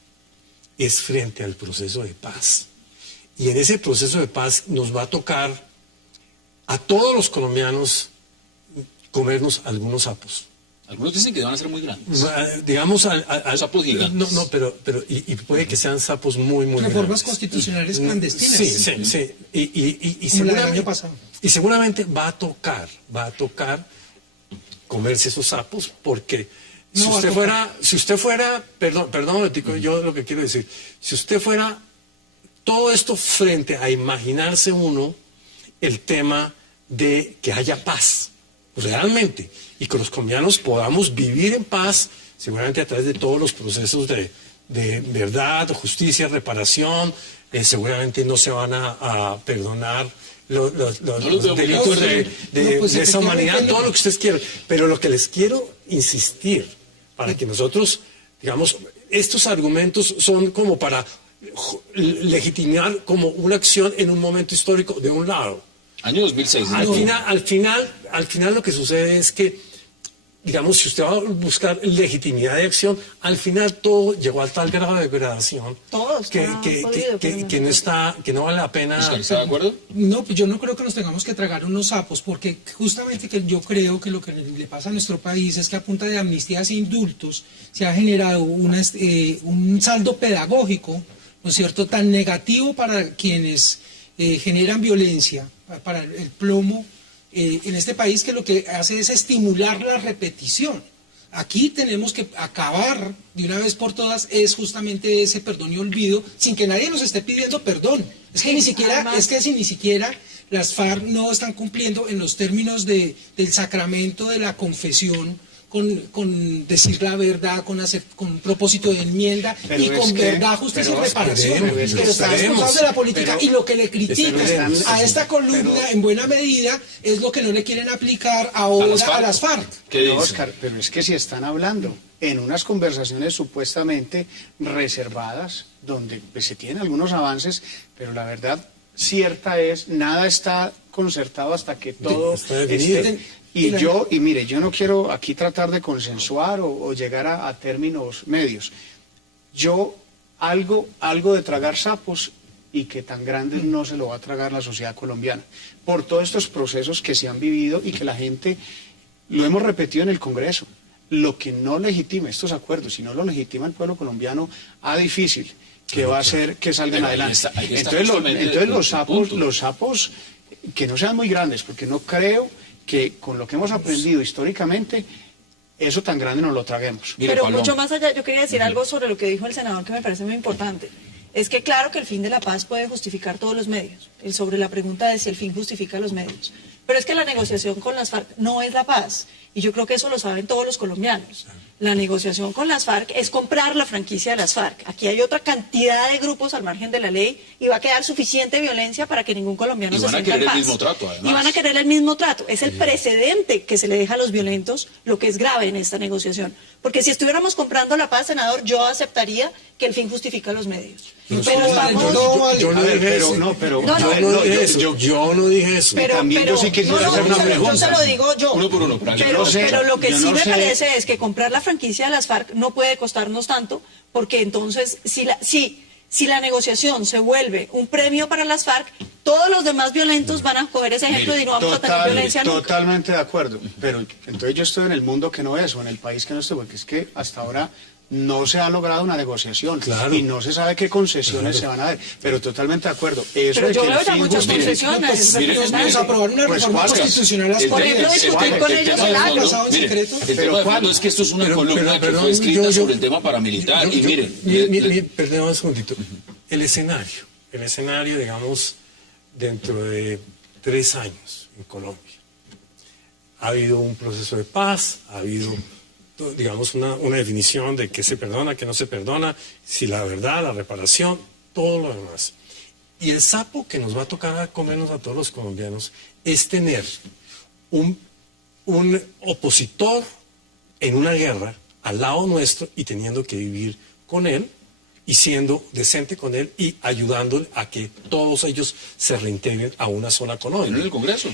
es frente al proceso de paz. Y en ese proceso de paz nos va a tocar a todos los colombianos comernos algunos sapos. Algunos dicen que van a ser muy grandes. Digamos, sapos gigantes. No, pero y puede que sean sapos muy, muy Reformas grandes. constitucionales clandestinas. Sí. Y Como la del año pasado. Y seguramente va a tocar comerse esos sapos, porque si usted fuera, perdón, Tico, yo lo que quiero decir, si usted fuera todo esto frente a imaginarse uno el tema de que haya paz, realmente, y que los colombianos podamos vivir en paz seguramente a través de todos los procesos de verdad, justicia, reparación, seguramente no se van a perdonar los delitos de esa humanidad, todo lo que ustedes quieran. Pero lo que les quiero insistir, para que nosotros, digamos, estos argumentos son como para legitimar como una acción en un momento histórico de un lado. Año 2006. Al final lo que sucede es que, digamos, si usted va a buscar legitimidad de acción, al final todo llegó a tal grado de degradación que no vale la pena. ¿Oscar, está de acuerdo? No, pues yo no creo que nos tengamos que tragar unos sapos, porque justamente que yo creo que lo que le pasa a nuestro país es que a punta de amnistías e indultos se ha generado un saldo pedagógico, ¿no es cierto?, tan negativo para quienes generan violencia, para el plomo en este país, que lo que hace es estimular la repetición. Aquí tenemos que acabar de una vez por todas es justamente ese perdón y olvido, sin que nadie nos esté pidiendo perdón. Es que ni siquiera las FARC no están cumpliendo en los términos del sacramento de la confesión, con decir la verdad, con propósito de enmienda, y con verdad, justicia y reparación. Pero están expulsados de la política, y lo que le critican a esta columna en buena medida es lo que no le quieren aplicar ahora a las FARC. Pero, Oscar, pero es que si están hablando en unas conversaciones supuestamente reservadas, donde pues, se tienen algunos avances, pero la verdad cierta es, nada está concertado hasta que todo esté. Y mire, yo no quiero aquí tratar de consensuar o llegar a términos medios. Algo de tragar sapos, y que tan grandes no se lo va a tragar la sociedad colombiana, por todos estos procesos que se han vivido y que la gente, lo hemos repetido en el Congreso, lo que no legitima estos acuerdos, si no lo legitima el pueblo colombiano, difícil que va a ser que salgan adelante. Entonces los sapos que no sean muy grandes, porque no creo que con lo que hemos aprendido históricamente, eso tan grande nos lo traguemos. Pero mucho más allá, yo quería decir algo sobre lo que dijo el senador que me parece muy importante. Es que claro que el fin de la paz puede justificar todos los medios, sobre la pregunta de si el fin justifica los medios. Pero es que la negociación con las FARC no es la paz, y yo creo que eso lo saben todos los colombianos. La negociación con las FARC es comprar la franquicia de las FARC. Aquí hay otra cantidad de grupos al margen de la ley y va a quedar suficiente violencia para que ningún colombiano se sienta en paz. Y van a querer el mismo trato, además. Y van a querer el mismo trato. Es el precedente que se le deja a los violentos lo que es grave en esta negociación. Porque si estuviéramos comprando la paz, senador, yo aceptaría que el fin justifica los medios. Yo no dije eso. También yo sí quisiera hacer una pregunta. Yo se lo digo yo. Uno por uno. Pero lo que sí me parece es que comprar la franquicia de las FARC no puede costarnos tanto, porque entonces si la negociación se vuelve un premio para las FARC, todos los demás violentos van a coger ese ejemplo y no vamos a tener violencia nunca. Totalmente de acuerdo, pero entonces yo estoy en el mundo que no es, o en el país que no estoy, porque es que hasta ahora no se ha logrado una negociación, y no se sabe qué concesiones se van a dar, pero totalmente de acuerdo. Eso pero yo veo ya muchas concesiones. Vamos a aprobar una reforma constitucional. Por ejemplo, discutir con ellos el agro. El tema de fondo es que esto es una columna que fue escrita sobre el tema paramilitar, y miren. Perdón un segundito. El escenario, digamos, dentro de 3 años en Colombia. Ha habido un proceso de paz, ha habido, digamos, una definición de qué se perdona, qué no se perdona, si la verdad, la reparación, todo lo demás. Y el sapo que nos va a tocar comernos a todos los colombianos es tener un opositor en una guerra al lado nuestro y teniendo que vivir con él y siendo decente con él y ayudándole a que todos ellos se reintegren a una sola colonia. ¿En el Congreso?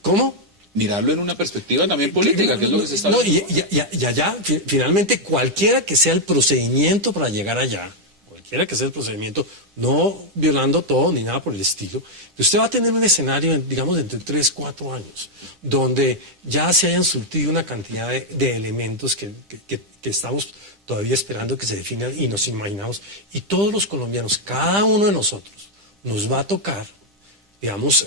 ¿Cómo? Mirarlo en una perspectiva también política, que es lo que se está viendo. Y allá, finalmente, cualquiera que sea el procedimiento para llegar allá, cualquiera que sea el procedimiento, no violando todo ni nada por el estilo, usted va a tener un escenario, digamos, entre 3, 4 años, donde ya se hayan surtido una cantidad de elementos que estamos todavía esperando que se definan y nos imaginamos. Y todos los colombianos, cada uno de nosotros, nos va a tocar, digamos,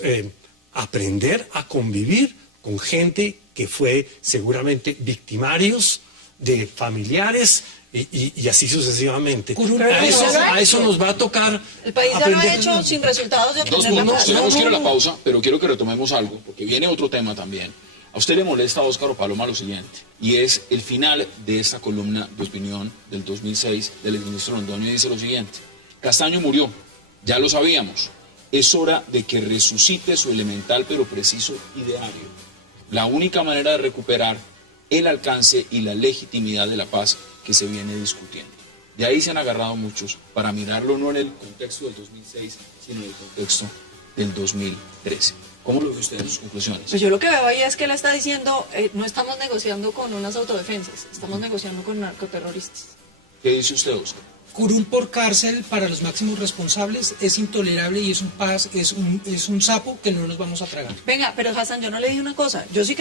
aprender a convivir con gente que fue seguramente victimarios de familiares y así sucesivamente. A eso nos va a tocar. El país ya lo ha hecho sin resultados de obtener la paz. Tenemos que ir a la pausa, pero quiero que retomemos algo, porque viene otro tema también. A usted le molesta, Óscar Paloma, lo siguiente, y es el final de esta columna de opinión del 2006 del exministro Londoño, y dice lo siguiente: Castaño murió, ya lo sabíamos, es hora de que resucite su elemental pero preciso ideario. La única manera de recuperar el alcance y la legitimidad de la paz que se viene discutiendo. De ahí se han agarrado muchos para mirarlo no en el contexto del 2006, sino en el contexto del 2013. ¿Cómo lo ve usted en sus conclusiones? Pues yo lo que veo ahí es que él está diciendo, no estamos negociando con unas autodefensas, estamos negociando con narcoterroristas. ¿Qué dice usted, Óscar? Curul por cárcel para los máximos responsables es intolerable y es un sapo que no nos vamos a tragar. Venga, pero Hassan, yo no le dije una cosa. Yo sí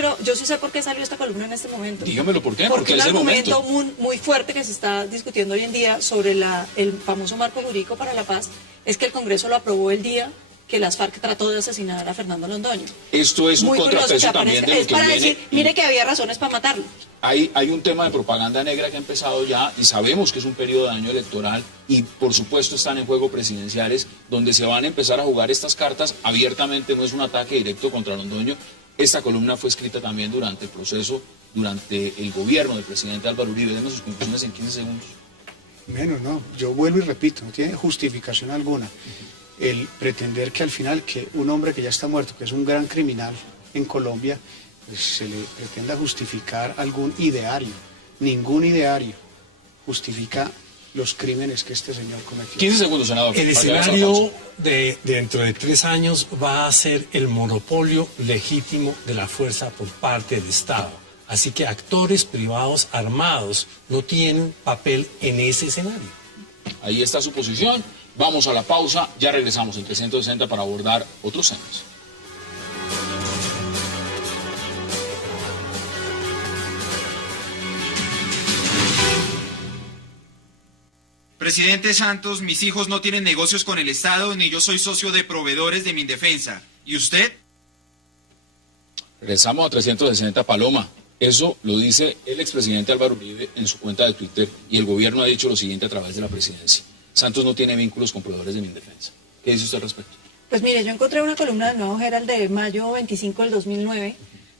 sé por qué salió esta columna en este momento. Dígamelo por qué. Porque es un el momento. argumento muy fuerte que se está discutiendo hoy en día sobre el famoso marco jurídico para la paz es que el Congreso lo aprobó el día que las FARC trató de asesinar a Fernando Londoño. Esto es un contrapeso también de lo es que para viene. decir, mire que había razones para matarlo. Hay un tema de propaganda negra que ha empezado ya y sabemos que es un periodo de año electoral y por supuesto están en juego presidenciales donde se van a empezar a jugar estas cartas abiertamente, no es un ataque directo contra Londoño. Esta columna fue escrita también durante el proceso, durante el gobierno del presidente Álvaro Uribe. Demos sus conclusiones en 15 segundos. Menos, no, yo vuelvo y repito, no tiene justificación alguna el pretender que al final que un hombre que ya está muerto, que es un gran criminal en Colombia, pues se le pretenda justificar algún ideario. Ningún ideario justifica los crímenes que este señor cometió. 15 segundos, senador. El escenario de dentro de 3 años va a ser el monopolio legítimo de la fuerza por parte del Estado. Así que actores privados armados no tienen papel en ese escenario. Ahí está su posición. Vamos a la pausa, ya regresamos en 360 para abordar otros temas. Presidente Santos, mis hijos no tienen negocios con el Estado, ni yo soy socio de proveedores de Mindefensa. ¿Y usted? Regresamos a 360, Paloma. Eso lo dice el expresidente Álvaro Uribe en su cuenta de Twitter y el gobierno ha dicho lo siguiente a través de la presidencia. Santos no tiene vínculos con proveedores de Mindefensa. ¿Qué dice usted al respecto? Pues mire, yo encontré una columna del Nuevo Herald de mayo 25 del 2009,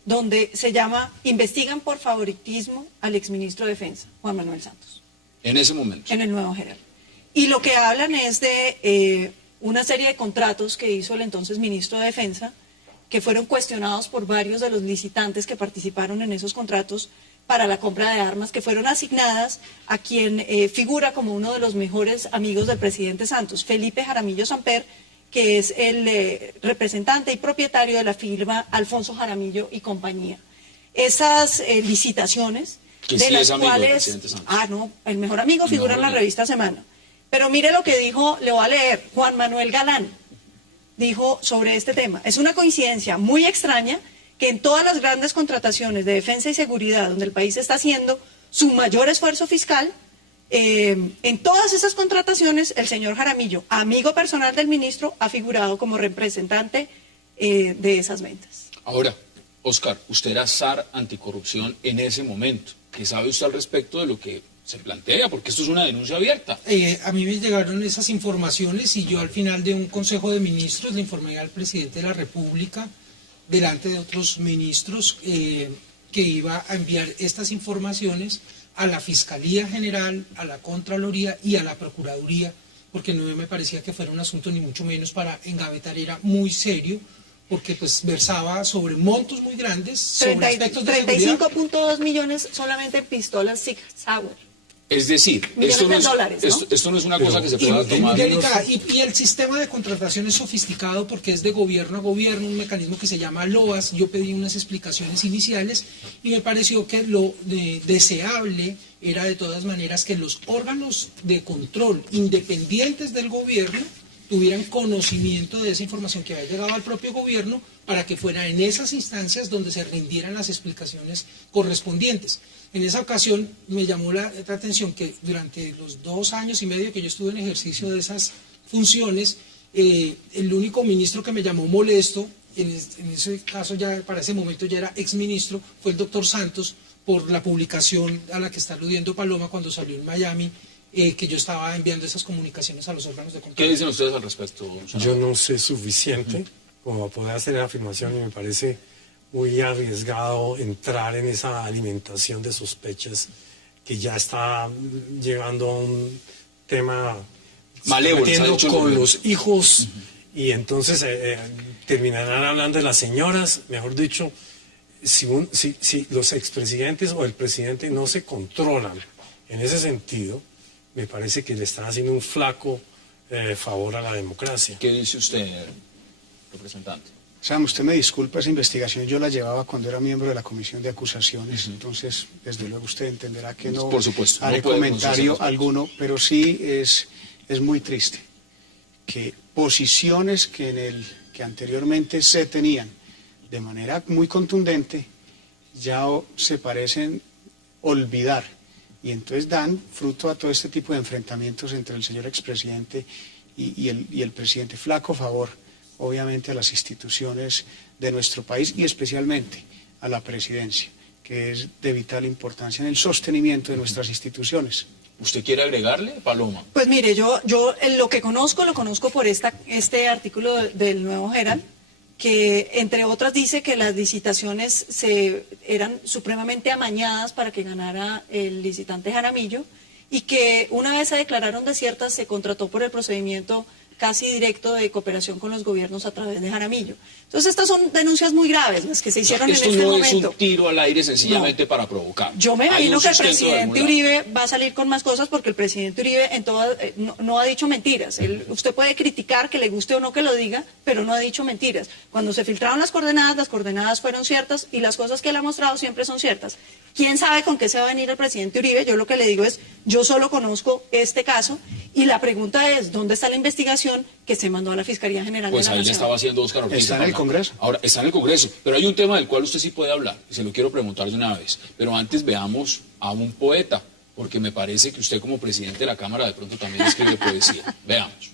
donde se llama "Investigan por favoritismo al exministro de Defensa, Juan Manuel Santos". En ese momento. En el Nuevo Herald. Y lo que hablan es de una serie de contratos que hizo el entonces ministro de Defensa, que fueron cuestionados por varios de los licitantes que participaron en esos contratos para la compra de armas, que fueron asignadas a quien figura como uno de los mejores amigos del presidente Santos, Felipe Jaramillo Samper, que es el representante y propietario de la firma Alfonso Jaramillo y compañía. Esas licitaciones, que de sí las es amigo del cuales, presidente Santos. no, el mejor amigo figura en la amigo. revista Semana. Pero mire lo que dijo, le voy a leer, Juan Manuel Galán, dijo sobre este tema: es una coincidencia muy extraña que en todas las grandes contrataciones de defensa y seguridad, donde el país está haciendo su mayor esfuerzo fiscal, en todas esas contrataciones el señor Jaramillo, amigo personal del ministro, ha figurado como representante de esas ventas. Ahora, Óscar, usted era zar anticorrupción en ese momento. ¿Qué sabe usted al respecto de lo que se plantea? Porque esto es una denuncia abierta. A mí me llegaron esas informaciones y yo al final de un consejo de ministros le informé al presidente de la República, delante de otros ministros, que iba a enviar estas informaciones a la Fiscalía General, a la Contraloría y a la Procuraduría, porque no me parecía que fuera un asunto ni mucho menos para engavetar, era muy serio, porque pues versaba sobre montos muy grandes, sobre aspectos de seguridad. 35.2 millones solamente en pistolas Sig Sauer. Es decir, Millones esto no, de es, dólares, ¿no? esto no es una cosa que se pueda Y, tomar. delicada, y el sistema de contratación es sofisticado porque es de gobierno a gobierno, un mecanismo que se llama LOAS. Yo pedí unas explicaciones iniciales y me pareció que lo deseable era de todas maneras que los órganos de control independientes del gobierno tuvieran conocimiento de esa información que había llegado al propio gobierno para que fuera en esas instancias donde se rindieran las explicaciones correspondientes. En esa ocasión me llamó la atención que durante los 2 años y medio que yo estuve en ejercicio de esas funciones, el único ministro que me llamó molesto, en ese caso ya para ese momento ya era exministro, fue el doctor Santos, por la publicación a la que está aludiendo Paloma cuando salió en Miami, que yo estaba enviando esas comunicaciones a los órganos de control. ¿Qué dicen ustedes al respecto, senador? Yo no sé suficiente como para poder hacer la afirmación y me parece muy arriesgado entrar en esa alimentación de sospechas que ya está llegando a un tema malévolo, metiendo con los hijos y entonces terminarán hablando de las señoras, mejor dicho, si los expresidentes o el presidente no se controlan en ese sentido, me parece que le están haciendo un flaco favor a la democracia. ¿Qué dice usted, representante? Sam, usted me disculpa, esa investigación yo la llevaba cuando era miembro de la Comisión de Acusaciones, entonces desde luego usted entenderá que no Por supuesto, haré no puede comentario alguno, pero sí es muy triste que posiciones que anteriormente se tenían de manera muy contundente ya se parecen olvidar y entonces dan fruto a todo este tipo de enfrentamientos entre el señor expresidente y el presidente. Flaco favor, obviamente, a las instituciones de nuestro país y especialmente a la presidencia, que es de vital importancia en el sostenimiento de nuestras instituciones. ¿Usted quiere agregarle, Paloma? Pues mire, yo lo que conozco, lo conozco por este artículo del Nuevo Herald, que entre otras dice que las licitaciones eran supremamente amañadas para que ganara el licitante Jaramillo y que una vez se declararon desiertas se contrató por el procedimiento casi directo de cooperación con los gobiernos a través de Jaramillo. Entonces estas son denuncias muy graves las que se hicieron en este momento. Esto no es un tiro al aire sencillamente para provocar. Yo me imagino que el presidente Uribe va a salir con más cosas porque el presidente Uribe no ha dicho mentiras. Usted puede criticar que le guste o no que lo diga, pero no ha dicho mentiras. Cuando se filtraron las coordenadas fueron ciertas y las cosas que él ha mostrado siempre son ciertas. ¿Quién sabe con qué se va a venir el presidente Uribe? Yo lo que le digo es, yo solo conozco este caso y la pregunta es, ¿dónde está la investigación que se mandó a la Fiscalía General de la Nación? Pues ahí le estaba haciendo Óscar Ortiz. Está en el Congreso. Ahora, está en el Congreso, pero hay un tema del cual usted sí puede hablar, y se lo quiero preguntar de una vez. Pero antes veamos a un poeta, porque me parece que usted como presidente de la Cámara de pronto también escribe poesía. Veamos.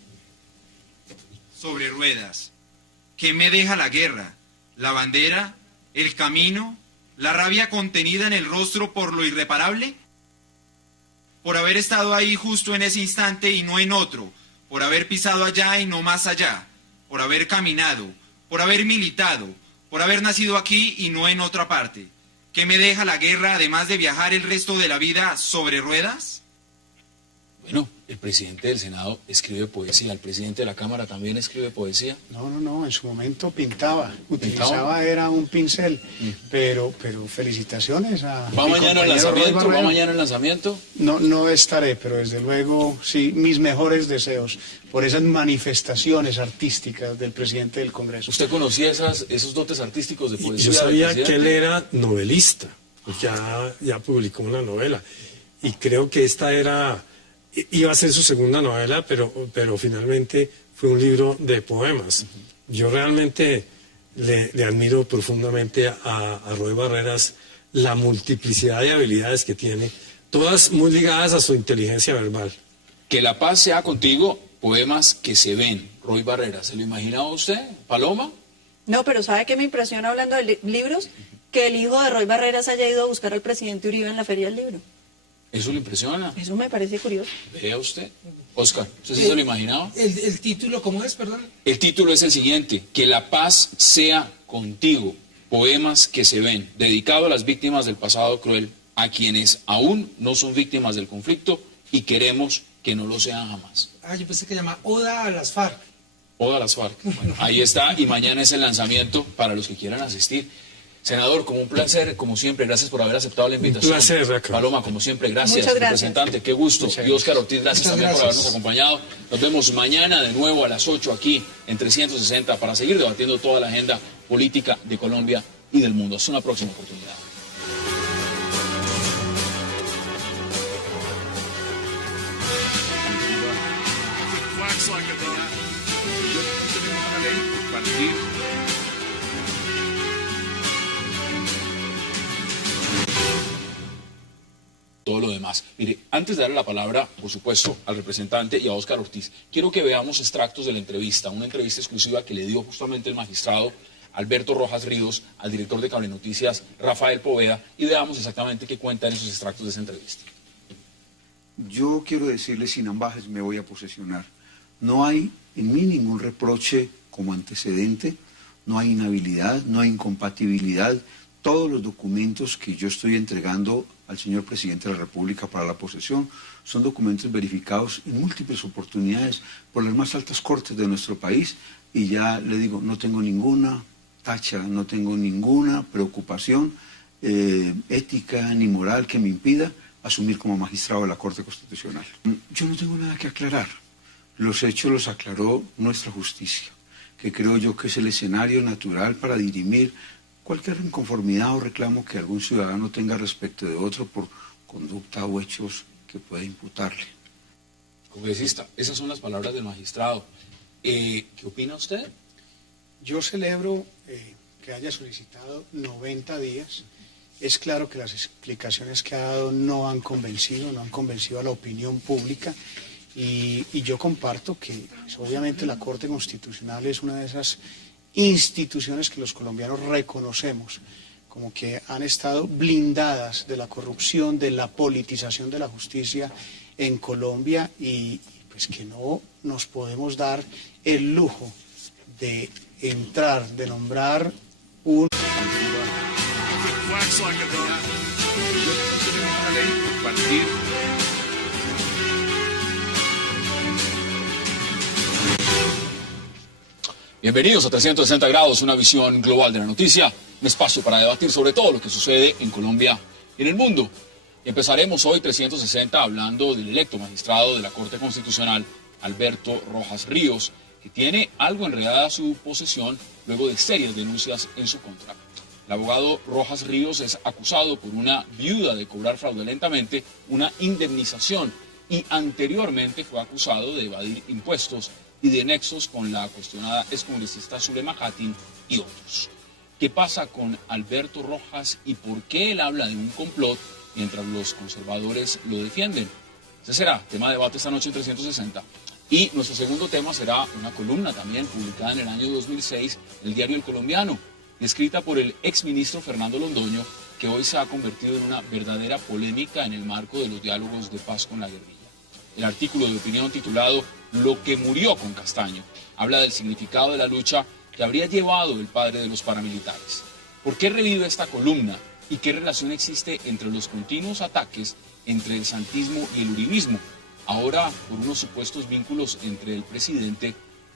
Sobre ruedas. ¿Qué me deja la guerra? ¿La bandera? ¿El camino? ¿La rabia contenida en el rostro por lo irreparable? Por haber estado ahí justo en ese instante y no en otro, por haber pisado allá y no más allá, por haber caminado, por haber militado, por haber nacido aquí y no en otra parte. ¿Qué me deja la guerra además de viajar el resto de la vida sobre ruedas? Bueno, el presidente del Senado escribe poesía, el presidente de la Cámara también escribe poesía. No, en su momento utilizaba era un pincel, pero felicitaciones a ¿Va mañana el lanzamiento? ¿Va mañana el lanzamiento? No estaré, pero desde luego, sí, mis mejores deseos por esas manifestaciones artísticas del presidente del Congreso. ¿Usted conocía esos dotes artísticos de poesía? Yo sabía que él era novelista, ya publicó una novela, y creo que esta iba a ser su segunda novela, pero finalmente fue un libro de poemas. Yo realmente le admiro profundamente a Roy Barreras la multiplicidad de habilidades que tiene, todas muy ligadas a su inteligencia verbal. Que la paz sea contigo, poemas que se ven. Roy Barreras, ¿se lo imaginaba usted, Paloma? No, pero ¿sabe qué me impresiona hablando de libros? Que el hijo de Roy Barreras haya ido a buscar al presidente Uribe en la Feria del Libro. ¿Eso le impresiona? Eso me parece curioso. Vea usted. Óscar, ¿usted sí se lo imaginaba? El título, ¿cómo es, perdón? El título es el siguiente, Que la paz sea contigo, poemas que se ven, dedicado a las víctimas del pasado cruel, a quienes aún no son víctimas del conflicto y queremos que no lo sean jamás. Yo pensé que se llama Oda a las FARC. Oda a las FARC. Bueno, ahí está, y mañana es el lanzamiento para los que quieran asistir. Senador, como un placer, como siempre, gracias por haber aceptado la invitación. Un placer, Raca. Paloma, como siempre, gracias. Muchas gracias. Representante, qué gusto. Y Óscar Ortiz, gracias también por habernos gracias. acompañado. Nos vemos mañana de nuevo a las 8 aquí en 360 para seguir debatiendo toda la agenda política de Colombia y del mundo. Hasta una próxima oportunidad. Todo lo demás. Mire, antes de darle la palabra, por supuesto, al representante y a Óscar Ortiz, quiero que veamos extractos de la entrevista, una entrevista exclusiva que le dio justamente el magistrado Alberto Rojas Ríos al director de Cable Noticias, Rafael Poveda, y veamos exactamente qué cuentan esos extractos de esa entrevista. Yo quiero decirle sin ambajes, me voy a posesionar. No hay en mí ningún reproche como antecedente, no hay inhabilidad, no hay incompatibilidad. Todos los documentos que yo estoy entregando al señor presidente de la República para la posesión son documentos verificados en múltiples oportunidades por las más altas cortes de nuestro país, y ya le digo, no tengo ninguna tacha, no tengo ninguna preocupación ética ni moral que me impida asumir como magistrado de la Corte Constitucional. Yo no tengo nada que aclarar. Los hechos los aclaró nuestra justicia, que creo yo que es el escenario natural para dirimir cualquier inconformidad o reclamo que algún ciudadano tenga respecto de otro por conducta o hechos que pueda imputarle. Congresista, esas son las palabras del magistrado. ¿Qué opina usted? Yo celebro que haya solicitado 90 días. Es claro que las explicaciones que ha dado no han convencido a la opinión pública, y yo comparto que pues, obviamente la Corte Constitucional es una de esas instituciones que los colombianos reconocemos como que han estado blindadas de la corrupción, de la politización de la justicia en Colombia, y pues que no nos podemos dar el lujo de entrar, de nombrar un... Bienvenidos a 360 grados, una visión global de la noticia, un espacio para debatir sobre todo lo que sucede en Colombia y en el mundo. Y empezaremos hoy 360 hablando del electo magistrado de la Corte Constitucional, Alberto Rojas Ríos, que tiene algo enredada su posesión luego de serias denuncias en su contra. El abogado Rojas Ríos es acusado por una viuda de cobrar fraudulentamente una indemnización y anteriormente fue acusado de evadir impuestos y de nexos con la cuestionada excongresista Zulema Catin y otros. ¿Qué pasa con Alberto Rojas y por qué él habla de un complot mientras los conservadores lo defienden? Ese será tema de debate esta noche en 360. Y nuestro segundo tema será una columna también publicada en el año 2006 en el diario El Colombiano, escrita por el exministro Fernando Londoño, que hoy se ha convertido en una verdadera polémica en el marco de los diálogos de paz con la guerrilla. El artículo de opinión titulado Lo que murió con Castaño habla del significado de la lucha que habría llevado el padre de los paramilitares. ¿Por qué revive esta columna y qué relación existe entre los continuos ataques entre el santismo y el uribismo, ahora por unos supuestos vínculos entre el presidente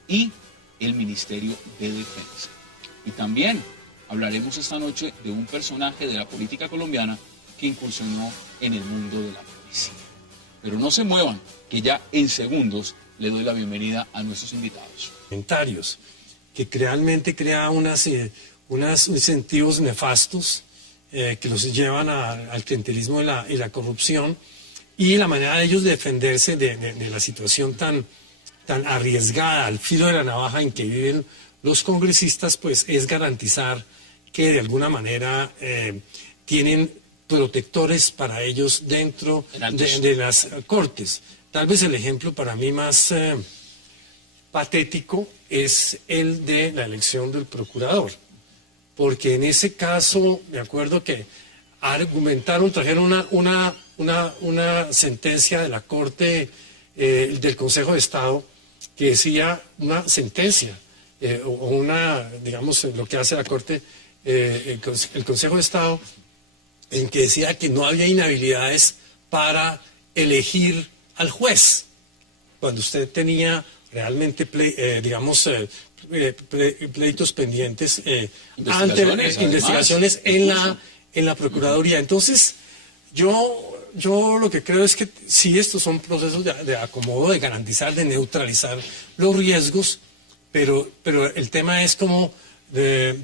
y el Ministerio de Defensa? Y también hablaremos esta noche de un personaje de la política colombiana que incursionó en el mundo de la policía. Pero no se muevan, que ya en segundos le doy la bienvenida a nuestros invitados. Comentarios que realmente crea unos incentivos nefastos que los llevan al clientelismo y la corrupción, y la manera de ellos defenderse de la situación tan arriesgada, al filo de la navaja en que viven los congresistas, pues es garantizar que de alguna manera tienen protectores para ellos dentro de las cortes. Tal vez el ejemplo para mí más patético es el de la elección del procurador, porque en ese caso me acuerdo que argumentaron, trajeron una sentencia de la Corte del Consejo de Estado que decía una sentencia digamos, lo que hace la Corte, el Consejo de Estado, en que decía que no había inhabilidades para elegir al juez, cuando usted tenía realmente, pleitos pendientes, investigaciones en la Procuraduría. Entonces, yo lo que creo es que sí, estos son procesos de acomodo, de garantizar, de neutralizar los riesgos, pero el tema es como,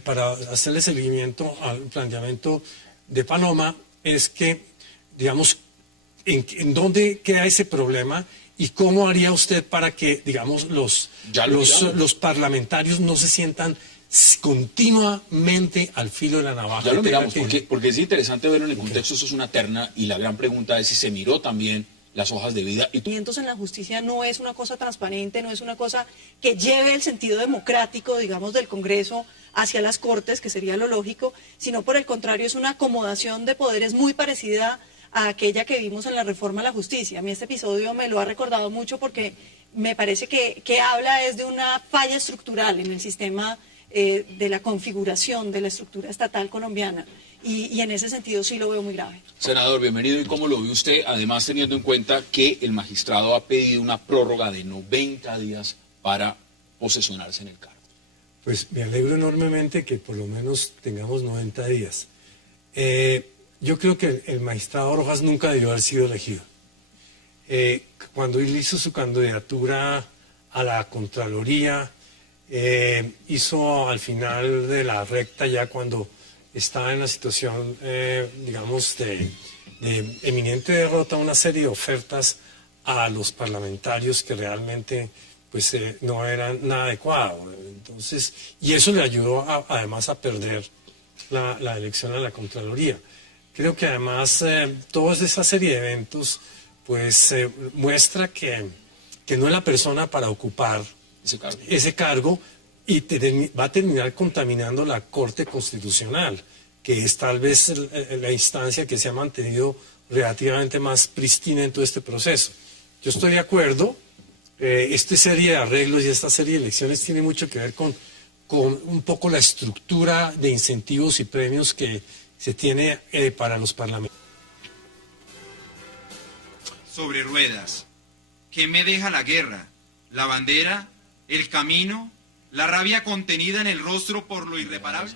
para hacerle seguimiento al planteamiento de Paloma, es que, digamos, en dónde queda ese problema y cómo haría usted para que, digamos, los parlamentarios no se sientan continuamente al filo de la navaja. Ya lo miramos, porque es interesante verlo en el contexto. Eso es una terna, y la gran pregunta es si se miró también las hojas de vida. En la justicia no es una cosa transparente, no es una cosa que lleve el sentido democrático, digamos, del Congreso hacia las Cortes, que sería lo lógico, sino por el contrario es una acomodación de poderes muy parecida a aquella que vimos en la reforma a la justicia. A mí este episodio me lo ha recordado mucho porque me parece que habla es de una falla estructural en el sistema de la configuración de la estructura estatal colombiana. Y en ese sentido sí lo veo muy grave. Senador, bienvenido. ¿Y cómo lo ve usted? Además, teniendo en cuenta que el magistrado ha pedido una prórroga de 90 días para posesionarse en el cargo. Pues me alegro enormemente que por lo menos tengamos 90 días. Yo creo que el magistrado Rojas nunca debió haber sido elegido. Cuando él hizo su candidatura a la Contraloría, hizo al final de la recta, ya cuando estaba en la situación, digamos, de eminente derrota, una serie de ofertas a los parlamentarios que realmente pues no eran nada adecuado. Entonces, y eso le ayudó además a perder la elección a la Contraloría. Creo que además toda esa serie de eventos pues muestra que no es la persona para ocupar ese cargo y va a terminar contaminando la Corte Constitucional, que es tal vez la instancia que se ha mantenido relativamente más pristina en todo este proceso. Yo estoy de acuerdo, esta serie de arreglos y esta serie de elecciones tiene mucho que ver con un poco la estructura de incentivos y premios que se tiene para los parlamentarios. Sobre ruedas. ¿Qué me deja la guerra? ¿La bandera? ¿El camino? ¿La rabia contenida en el rostro por lo irreparable?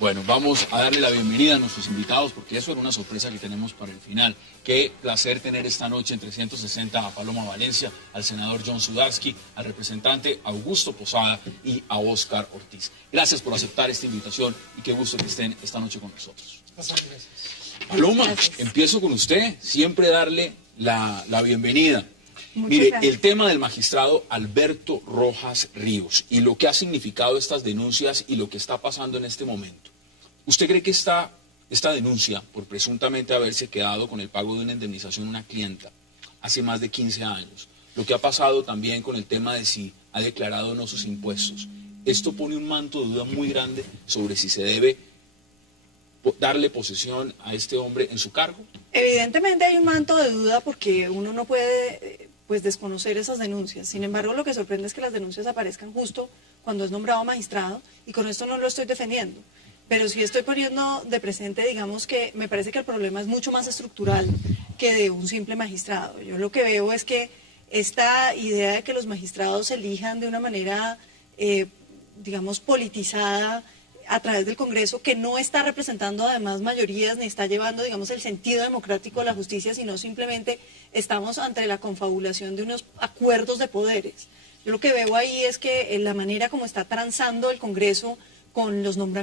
Bueno, vamos a darle la bienvenida a nuestros invitados porque eso era una sorpresa que tenemos para el final. Qué placer tener esta noche en 360 a Paloma Valencia, al senador John Sudarsky, al representante Augusto Posada y a Óscar Ortiz. Gracias por aceptar esta invitación y qué gusto que estén esta noche con nosotros. Gracias. Paloma, Gracias. Empiezo con usted, siempre darle la bienvenida. Muchas Mire, gracias. el tema del magistrado Alberto Rojas Ríos y lo que ha significado estas denuncias y lo que está pasando en este momento. ¿Usted cree que esta denuncia por presuntamente haberse quedado con el pago de una indemnización a una clienta hace más de 15 años, lo que ha pasado también con el tema de si ha declarado o no sus impuestos, esto pone un manto de duda muy grande sobre si se debe darle posesión a este hombre en su cargo? Evidentemente hay un manto de duda porque uno no puede pues desconocer esas denuncias. Sin embargo, lo que sorprende es que las denuncias aparezcan justo cuando es nombrado magistrado, y con esto no lo estoy defendiendo. Pero sí estoy poniendo de presente, digamos, que me parece que el problema es mucho más estructural que de un simple magistrado. Yo lo que veo es que esta idea de que los magistrados se elijan de una manera, digamos, politizada a través del Congreso, que no está representando además mayorías ni está llevando, digamos, el sentido democrático de la justicia, sino simplemente estamos ante la confabulación de unos acuerdos de poderes. Yo lo que veo ahí es que la manera como está transando el Congreso con los nombramientos